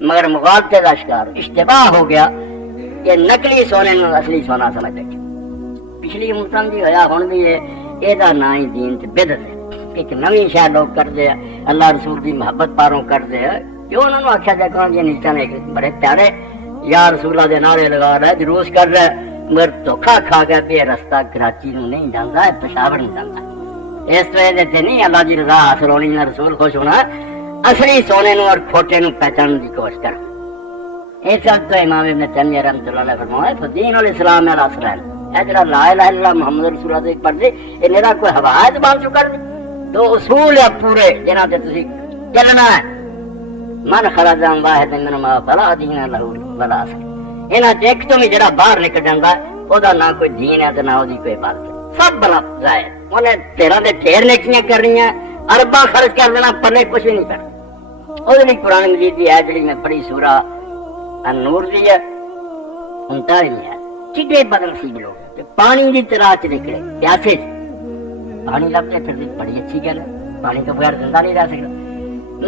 مگر مغالطے کا شکار اشتباہ ہو گیا کہ نقلی سونے نو اصلی سونا سمجھ بیٹھے. پچھلی امتن دی ہویا ہن بھی یہ نام ہی دین تے بدعت ہے. ایک نویں شے لوگ کرتے ہیں اللہ رسول کی محبت پاروں کرتے ہیں. جو انہوں نے آخیا جائے کہ نیچا نے بڑے پیارے یا رسول اللہ دے نعرے لگا رہا ہے جلوس کر رہا ہے مگر دھوکھا کھا گیا بھی یہ رستہ کراچی نو نہیں جانا ہے پشاور نہیں جانا. اس طرح سے نہیں اللہ کی رضا حاصل ہونی نہ رسول خوش ہونا اصلی سونے نو اور کھوٹے نو پہچاننے کی کوشش کر. اس وقت تو امام ابن تیمیہ رحمۃ اللہ علیہ فرمایا فدین الاسلام الاسلام اے جڑا لا الہ الا اللہ محمد رسول اللہ ایک پڑھ دے یہ میرا کوئی حوائد بان چکا ہے. دو اصول ہے پورے جنہاں تے تسی چلنا ہے. من خرج عن واحد منهما فلا دین له ولا اصل. انہاں چ ایک تو بھی جڑا باہر نکل جاندا ہے او دا نہ کوئی دین ہے تے نہ او دی کوئی عبادت. سب بلا ظاہر انہیں تیرہ دے ڈھیر نیکیاں کر رہی ہیں ارباں خرچ کر دینا پلے کچھ بھی نہیں کرنا. وہ قرآن مجید دی ہے جڑی میں پڑھی سورہ النور دی ہے 39 ہے. چٹے بدل سی لوگ پانی دی تلاش چ نکلے پیاسے پانی لبتے پھر بڑی اچھی گل ہے. پانی تو بغیر زندہ نہیں رہ سکتا.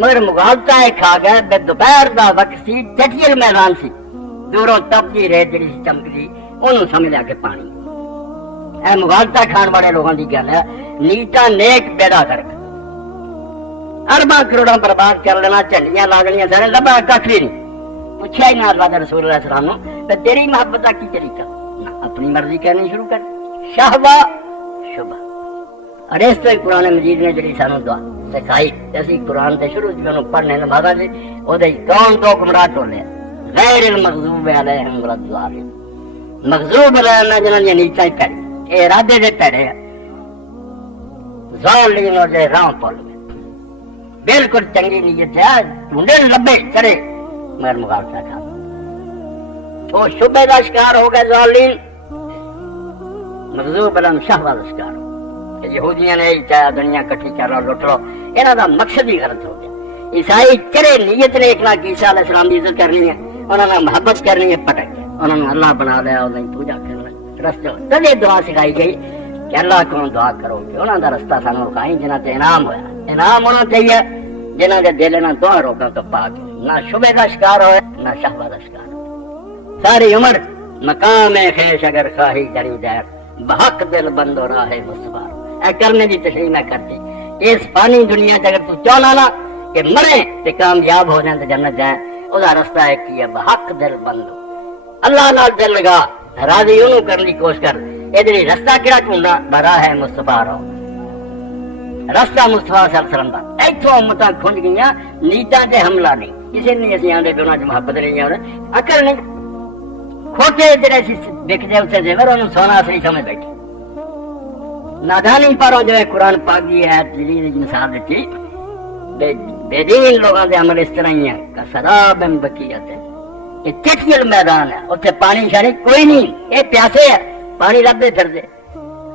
مگر مغالطہ کھا گیا بے دوپہر دا وقت سی چٹیل میدان سی دوروں تپتی ریت جڑی سی چمکتی انہوں سمجھ لیا کہ پانی. اے مغالطہ کھان والے لوگوں کی گل ہے. نیتا نیک پیدا کر ارباں کروڑاں برباد کر لینا جھنڈیاں لا دنیا سارے لبا کھ بھی نہیں. پوچھا ہی نہ اللہ دے رسول اللہ السلام نے تیری محبت کا کی طریقہ اپنی مرضی کہنی شروع کر شہوا شبہ. اور اس تو قرآن مجید نے جڑی سانو دعا سکھائی اسی قرآن تے شروع جو پڑھنے نمازاں جی او دے کون تو گمراہ ٹولے غیر المغضوب علیہم ولا الضالین. مغضوب علیہم جنہاں دی نیتاں پیڑی اے ارادے دے پیڑے ظالین اور دے راہ پول بالکل چنگی نیت ہے ڈھونڈے لبے چڑے مگر مغالطہ کھا تو شبہ دا شکار ہو گئے ظالین. مغضوب علیہم شہوہ دا شکار کہ یہودیاں نے چاہا دنیا کٹھی کر لو لٹ لو انہاں دا مقصد ہی غلط ہو گیا. عیسائی چڑے نیت نے ایک لاکھ عیسیٰ علیہ السلام کی عزت کرنی ہے انہوں نے محبت کرنی ہے پٹک گیا انہوں نے اللہ بنا لیا انہوں نے پوجا کرنا رستے تدے دعا سکھائی گئی کہ اللہ کو دعا کرو کہ انہوں کا رستہ سانو رکھائیں جنہاں تے انعام ہویا. انعام ہونا چاہیے جنہاں کے دل نہ دعا روکنا تو پاک نہ شبے کا شکار ہوئے نہ شہوہ کا شکار. ساری عمر مقام خیش اگر خواہی جری دیر بحق دل بند و راہ مصطفیٰ اے کرنے دی تشریح میں کرتی. اس فانی دنیا سے اگر تو چاہنا نا کہ مرے تے کامیاب ہو جائیں تے جنت جائیں او دا رستہ ہے کہ بحق دل بند اللہ نال دل لگا راضی انہوں کرنے کی کوشش کر. ادھر رستہ کہڑا ڈھونڈا براہ مصطفیٰ رو رستہ مصطفیٰ صلی اللہ علیہ وسلم دا ایتھوں امتاں کھنج گئیاں نیتاں تے حملہ نہیں کسی نے اسی آندے بھی انہاں چ محبت نہیں آ عقل نہیں کھوٹے جڑے سی دیکھدے اسے زیور انہوں سونا اصلی سمجھ بیٹھے. نادانی پاروں جو ہے قرآن پاک دی ہے جلیل مثال دیتی بے دین لوگوں کے عمل اس طرح ہی ہے کہ شراب بقیت ہے یہ چٹیل میدان ہے اتنے پانی شانی کوئی نہیں یہ پیاسے ہے پانی لبے پھر دے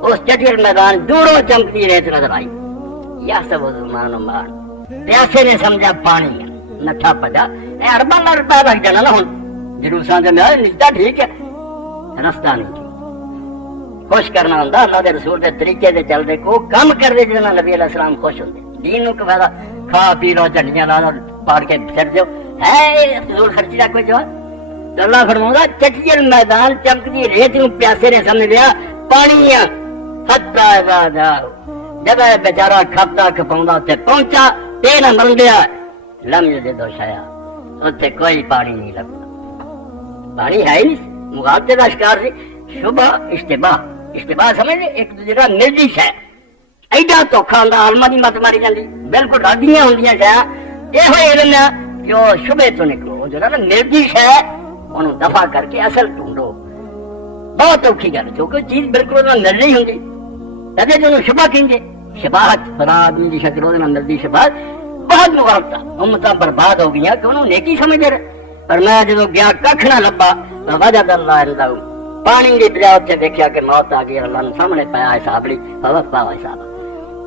اس چٹیل میدان دوروں چمکتی ریت نظر آئی یا سب مان مان پیاسے نے سمجھا پانی ہے نٹھا پجا اے ارباں روپے لگ جانا نا ہوں جلوساں سے میں نشتا ٹھیک ہے رستہ نہیں خوش کرنا ہوں اللہ دے رسول دے طریقے دے چل دے کو کم کر دے جنہاں نبی علیہ السلام خوش ہوندے دین نو کہ فائدہ کھا پی لو جھنڈیاں لا لو پاڑ کے پھر دیو ہے فضول خرچی دا کوئی جواب. اللہ فرماؤں چٹیل میدان چمکتی ریت نو پیاسے نے سمجھ لیا پانی حتی اذا جاؤ جب بیچارہ کھپتا کھپاؤں تے پہنچا تے نہ مرن دیا لم یجدو شیئا اتنے کوئی پانی نہیں لگتا. پانی ہے ہی نہیں مغالطے کا شکار سی شبہ اشتباہ سمجھ ایک دوسرے کا نردش ہے ایڈا دھوکھا ہوں آلما کی مت ماری جاتی بالکل رادیاں ہوں شاید یہ علم ہے کہ وہ شبے تو نکلو جو نردش ہے انہوں دفاع کر کے اصل ڈھونڈو. بہت اوکھی گل کیونکہ چیز بالکل نردی ہوں تبھی جو شبہ کہیں گے شباہت فلاں آدمی کی شکل وہ نردی شباہت بہت مغالطہ امتاں برباد ہو گئی کہ انہوں نیکی سمجھ رہے. پر میں جدو گیا ککھ نہ لبا وجد اللہ عندہ پانی کی بجائے اتنے دیکھا کہ موت آ گئی اللہ نے سامنے پایا حساب لی پاوا حساب.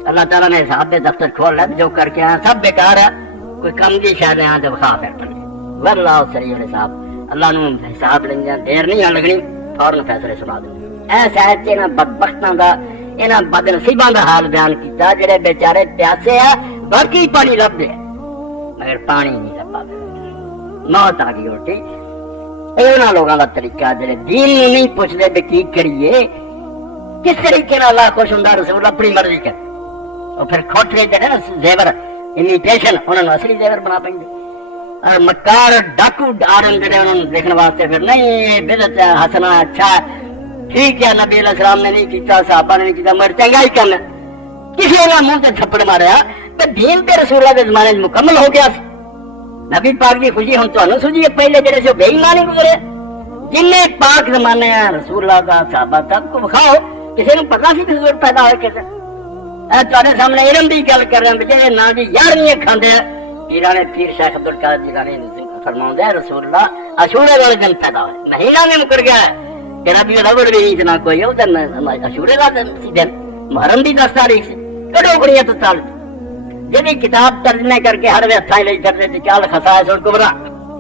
اللہ تعالیٰ نے حساب دے دفتر کھول لیا جو کر کے آیا سب بیکار ہے کوئی کم کی شاید یہاں سے خواہ پھر پڑے واللہ سریع الحساب. اللہ نے حساب لیں دیر نہیں لگنی فوراً فیصلے سنا دیں. ایسا ہے کہ انہاں بدبختاں دا انہاں بد نصیباں دا حال بیان کیتا جڑے بیچارے پیاسے ہیں باقی پانی لب دے مگر پانی نہیں لبا موت آ گئی الٹی انہاں لوگاں دا طریقہ جڑے دین نوں نہیں پوچھدے بھی کی کریے کس طریقے نال اللہ خوش ہوندا رسول اپنی مرضی کر اور پھر کھوٹے جڑے نا زیور امیٹیشن انہاں نوں اصلی زیور بنا پیندے اور مکار ڈاکو ڈارن جڑے انہاں نوں دیکھنے واسطے پھر نہیں یہ بدعت ہے حسنا اچھا ٹھیک ہے نبی علیہ السلام نے نہیں کیتا صحابہ نے نہیں کیتا مگر چنگا ہی کرنا کسی نے منہ تے تھپڑ ماریا تے دین تے رسول اللہ دے زمانے وچ مکمل ہو گیا نبی پاک دی خوشی ہن تانوں سوجی پہلے جڑے سے بے ایمانی گزرے جن پاک زمانے ہیں رسول اللہ دا صحابہ سب کو بخاؤ کسی نے پتا سی کہ ضرورت پیدا ہوئے کیسے تھوڑے سامنے علم دی گل کر رہے ہیں جی نا جی 11ویں کھاندے پیرانے پیر شیخ عبد القادر جیلانی فرماؤندے ہیں رسول اللہ عاشورے والے دن پیدا ہوئے مہینہ میں مکر گیا ہے کہ ربیع الاول بھی نہیں اتنا کوئی ادھر عاشورے کا دن محرم دی 10 تاریخ سے کڈو بڑیاں تو سال جی کتاب ترجمے کر کے ہر ہتھاں لے کرتے تھے کیا خصائص الکبریٰ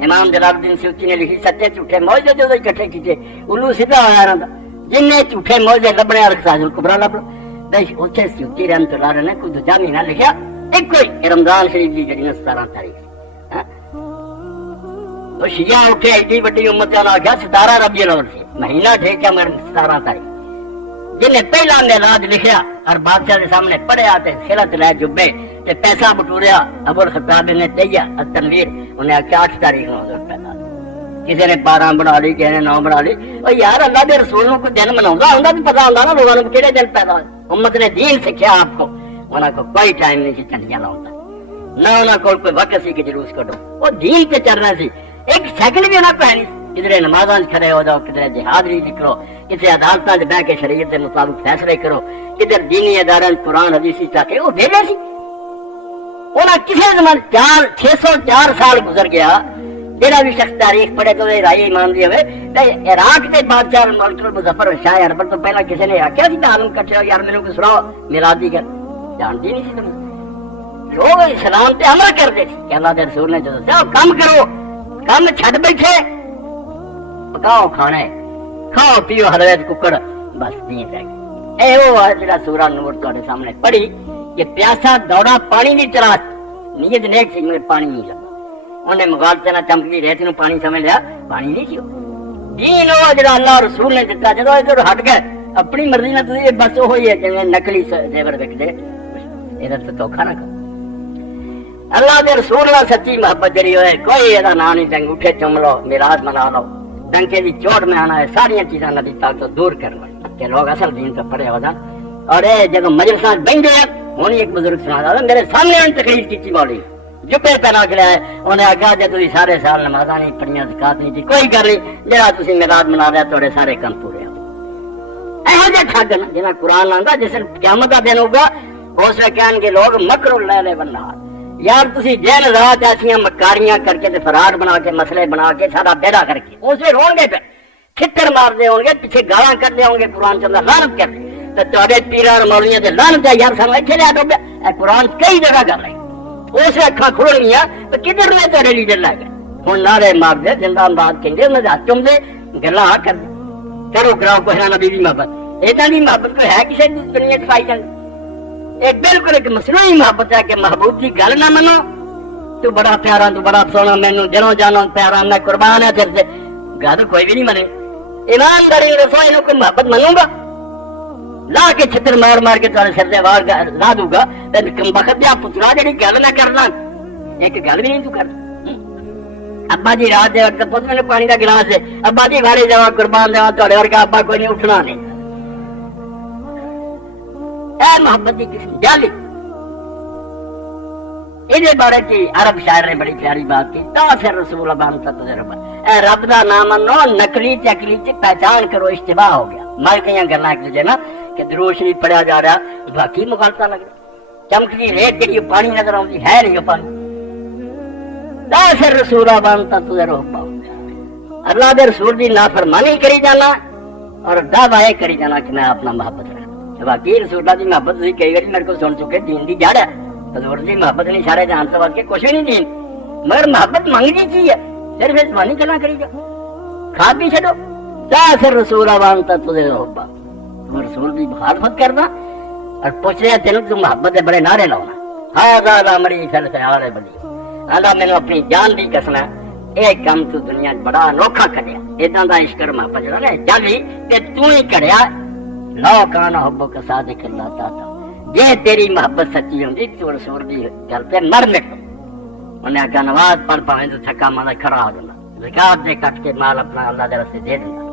امام جلال الدین سیوطی نے لکھی سچے جھوٹے موجے جو اکٹھے کیتے الو سیدھا ہوا رہا جن جھوٹے موجے لبنے اور خصائص الکبریٰ لب لو اتنے سیوطی رحمت اللہ علیہ نے کوئی دوجا مہینہ لکھیا ایک کوئی رمضان شریف کی جڑی 17 تاریخ تو شیعہ اٹھے ایڈی وڈی امت نے آخیا 17 ربیع الاول سے مہینہ ٹھیکا مگر 17 تاریخ جن نے پہلا میلاد لکھیا اور بادشاہ کے سامنے پڑھیا تے خلعت لے جبے تے پیسہ بٹوریا ابو الخطاب نے تیہ التنویر انہیں آخیا 8 تاریخ نو حضور پیدا کسی نے 12 بنا لی کسی نے 9 بنا لی اور یار اللہ کے رسول کو دن مناؤں ہوں تو پتا ہوتا نا لوگوں کو کہڑے دن پیدا ہوئے امت نے دین سیکھیا آپ کو انہوں کو کوئی ٹائم نہیں سی چنڈیاں لاؤں نہ انہوں کو کوئی وقت سی کہ جلوس کڈو وہ دین پہ چل رہا سی ایک سیکنڈ بھی انہیں پہ نہیں کدھر نمازاں کھڑے ہو جاؤ کدھر جہادری کرو کسی عدالتاں بہ کے شریعت کے مطابق فیصلے کرو کدھر دینی ادارے قرآن حدیث چاہے وہ ویلے سی انہیں کسی زمانے 604 سال گزر گیا جہاں بھی شخص تاریخ پڑھے تو رائے ایمان دی ہوئے عراق کے بادشاہ ملک المظفر شاہ اربل تو پہلا کسی نے آخیا سی تعلم کٹھے ہو یار میرے کو سناؤ میلاد دی گل جانتی نہیں سی لوگ اسلام تے عمل کرتے تھے کہ اللہ کے رسول نے جو دسیا کام کرو کام چھڈ بیٹھے پکاؤ کھانے کھاؤ پیو حلوے ککڑ بس دین رہ گئی اے وہ جڑا سورہ نور تہاڈے سامنے پڑھی کہ پیاسا دوڑا پانی نہیں چلا نیت نیک سی مگر پانی نہیں لگا انہیں مغالطے نہ چمکتی ریت نو پانی سمجھ لیا پانی نہیں سی دین وہ جڑا اللہ رسول نے دتا جدو ادھر ہٹ گئے اپنی مرضی نہ تسی بس وہی ہے جویں نقلی زیور وکدے ادھر تو دھوکھا نہ کرو اللہ دے رسول اللہ سچی محبت جڑی ہوئے کوئی یہ نام نہیں تے انگوٹھے چوم لو میلاد منا لو ڈنکے دی چوٹ میں آنا ہے ساری چیزاں نبی پاک تو دور کرنا کہ لوگ اصل دین تو پڑھے ہو جان اور یہ جب مجلساں بہندے ہیں ہوں ایک بزرگ سنا رہا میرے سامنے ان تقریر کی مولی جبے پہنا کے لیا انہیں آخیا جی تھی سارے سال نمازاں نہیں پڑھیاں زکات نہیں تھی کوئی گل نہیں جہاں تھی میلاد منا رہا تھوڑے سارے کام پورے ہو یہو جہ ٹھگ نا جنہیں قرآن آتا جس قیامت کا دن ہوگا اس میں کہن گے لوگ مکر اللیل والنہار یار تسی دن رات ایسیاں مکاریاں کر کے فراڈ بنا کے مسئلے بنا کے سارا بیڑا کر کے اس میں رون گے پہ چھتر مار دے ہوں گے پیچھے گالاں کرتے ہوں گے قرآن چلتا لعنت کر دے تو تھوڑے پیراں اور مولویاں تے لعنت ہے یار سانو ایتھے لے ڈوبیا اے قرآن کئی جگہ کر رہے اس اکھاں کھل گیا تو کدھر نے تیرے لیڈر لے گئے ہوں نعرے مار دے زندہ باد کہیں گے انہیں ہاتھ چوم دے گلاں کر دے کرو کراؤ کوئی نہ نبی دی محبت ادھر دی محبت کوئی ہے کسی دنیا چ پائی جاتی ایک بالکل ایک مصنوعی محبت ہے کہ محبوب کی گل نہ منو تو بڑا پیارا تو بڑا سونا مینو جنوں جانو پیارا میں قربان ہے تیرے سے گل کوئی بھی نہیں منے ایمانداری رسو یہ کوئی محبت منوں گا لا کے چھتر مار مار کے تارے سر دے وال لا دوں گا بخت دیا پترا جی گل نہ کرنا ایک گل بھی نہیں تو کر ابا جی رات دے وقت پوچھ میں پانی کا گلاس ہے ابا جی گھر جا قربان دیا تھوڑے ورگا ابا کوئی نہیں اٹھنا نہیں اے محبت کی قسم جالی یہ بارے کی عرب شاعر نے بڑی پیاری بات کی تاثر رسول بانتا تجربہ اے رب دا نام منو نقلی چکلی چ پہچان کرو اشتباہ ہو گیا ماں کئی گلا ایک دوجے نا کہ درود شریف پڑھیا جا رہا باقی مغالطہ لگ رہا چمکتی ریت جی پانی نظر آتی ہے نہیں وہ پانی تاثر رسول بانتا تجربہ ہو گیا اللہ دے رسول دی نافرمانی کری جانا اور دعوی کری جانا کہ میں اپنا محبت رکھنا باقی رسول اللہ کی محبت تھی کئی بار میرے کو سن چکے دین دی جڑ ہے حضور دی محبت نہیں سارے جان سے کے کچھ بھی نہیں دین مگر محبت منگنی چیز ہے صرف زبانی چلا کری جا کھا بھی چڈو تاثر رسول وانتا تجھے ربا رسول کی مخالفت کرنا اور پوچھ رہے تین تو محبت کے بڑے نعرے لاؤنا ہاں امری فل خیال ہے بڑی آدھا مینو اپنی جان بھی کسنا یہ کام تو دنیا بڑا انوکھا کریا اداں دا عشق محبت جڑا نا جاوی تے تو ہی کریا لو کان حبک صادق اللہ تعالی جے تیری محبت سچی ہوندی تو رسول دی گل تے مر مٹ انہیں آگا نماز پڑھ پاویں تو تھکا مانا کھڑا ہو جانا زکات دے کٹ کے مال اپنا اللہ دے راستے دے دینا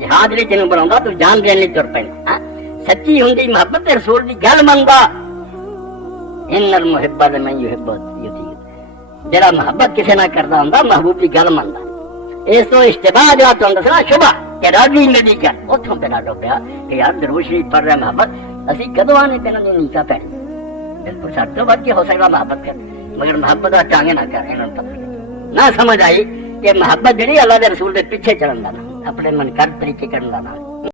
جہاد لئی تینوں بناوندا تو جان دین لئی تر پینا سچی ہوندی محبت رسول دی گل مندا ان المحب لمن يحب یطیع جڑا محبت کسے نہ کردا ہوندا محبوب دی گل مندا اس تو اشتباہ جڑا تو دسنا شبہ کہ راضی نبی کیا اوتھوں پہ نہ ڈوبیا کہ یار دروشی پڑھ رہا محبت اسی کدوں آنے پہ نہ نیچا پہ بالکل سٹ تو بچ کے ہو سکتا محبت کر مگر محبت کا ٹانگے نہ کر انہوں پتہ نہ سمجھ آئی کہ محبت جڑی اللہ دے رسول دے پیچھے چلن دا نا اپنے من کر طریقے کرن دا نا